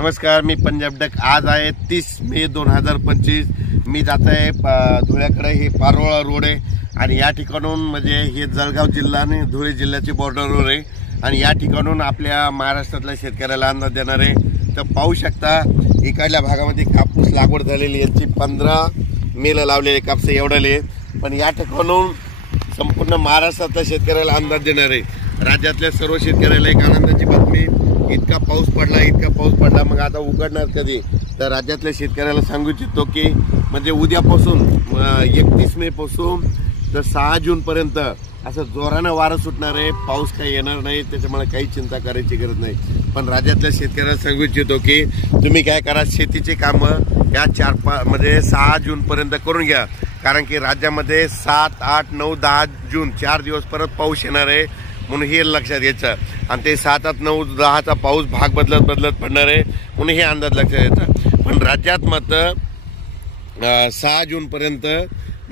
नमस्कार, मी पंजाब डक। आज आहे 30 मे 2025। मी जात आहे धुळ्याकडे। हे पारोळा रोड आहे आणि या ठिकाणून म्हणजे हे जळगाव जिल्हा आणि धुळे जिल्ह्याची बॉर्डरवर आहे आणि या ठिकाणून आपल्या महाराष्ट्रातल्या शेतकऱ्याला अंदाज देणार आहे। तर पाहू शकता इकडल्या भागामध्ये कापूस लागवड झालेली, यांची 15 मेला लावलेले कापूस एवढाले, पण या ठिकाणून संपूर्ण महाराष्ट्रातल्या शेतकऱ्याला अंदाज देणार आहे। राज्यातल्या सर्व शेतकऱ्याला एक आनंदाची बातमी, इतका पाऊस पडला, मग आता उघडणार कधी? तर राज्यातल्या शेतकऱ्याला सांगू इच्छितो की म्हणजे उद्यापासून 31 मे पासून तर 6 जून पर्यंत असं जोरानं वारं सुटणार आहे। पाऊस काही येणार नाही, त्याच्यामुळे काही चिंता करायची गरज नाही। पण राज्यातल्या शेतकऱ्याला सांगू इच्छितो की तुम्ही काय करा, शेतीचे कामं या 6 जून पर्यंत करून घ्या, कारण की राज्यामध्ये 7, 8, 9, 10 जून 4 दिवस परत पाऊस येणार आहे, म्हणून हे लक्षात घ्यायचं। आणि ते 7, 8, 9, 10चा पाऊस भाग बदलत पडणार आहे, म्हणून हे अंदाज लक्षात घ्यायचा। पण राज्यात मात्र 6 जून पर्यंत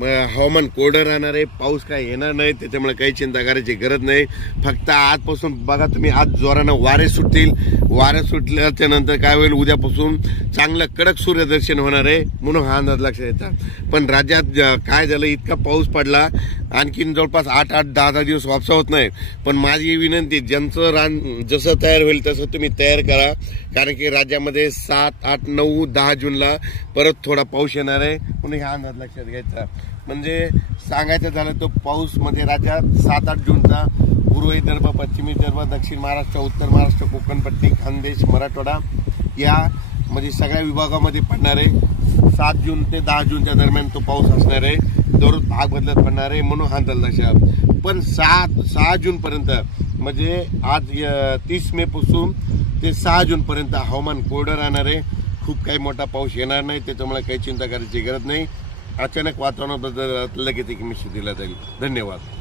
हवामान कोरडं राहणार आहे, पाऊस काय येणार नाही, त्याच्यामुळे काही चिंता करायची गरज नाही। फक्त आजपासून बघा तुम्ही, आज जोरानं वारे सुटतील, वारे सुटल्याच्या नंतर काय होईल, उद्यापासून चांगलं कडक सूर्यदर्शन होणार आहे, म्हणून हा अंदाज लक्षात येता। पण राज्यात काय झालं, इतका पाऊस पडला, आणखीन जवळपास 8, 10 दिवस वापसा होत नाही। पण माझी विनंती, ज्यांचं रान जसं तयार होईल तसं तुम्ही तयार करा, कारण की राज्यामध्ये 7, 8, 9, 10 जूनला परत थोडा पाऊस येणार आहे, म्हणून हा अंदाज लक्षात घ्यायचा। म्हणजे सांगायचं झालं तर पाऊस मध्ये राज्यात 7, 8 जूनचा पूर्व विदर्भ, पश्चिम विदर्भ, दक्षिण महाराष्ट्र, उत्तर महाराष्ट्र, कोकणपट्टी, खानदेश, मराठवाडा या म्हणजे सगळ्या विभागामध्ये पडणार आहे। 7 जून ते 10 जूनच्या दरम्यान तो पाऊस असणार आहे, दररोज भाग बदलत पडणार आहे, म्हणून हा अंदाज लक्षात। पण 6 जून पर्यंत म्हणजे आज 30 मे पासून ते 6 जून पर्यंत हवामान कोरडं राहणार आहे, खूप काही मोठा पाऊस येणार नाही, त्याच्यामुळे काही चिंता करायची गरज नाही। अचानक वातावरण बदल लगेच एक मिश्र दिला जाईल। धन्यवाद।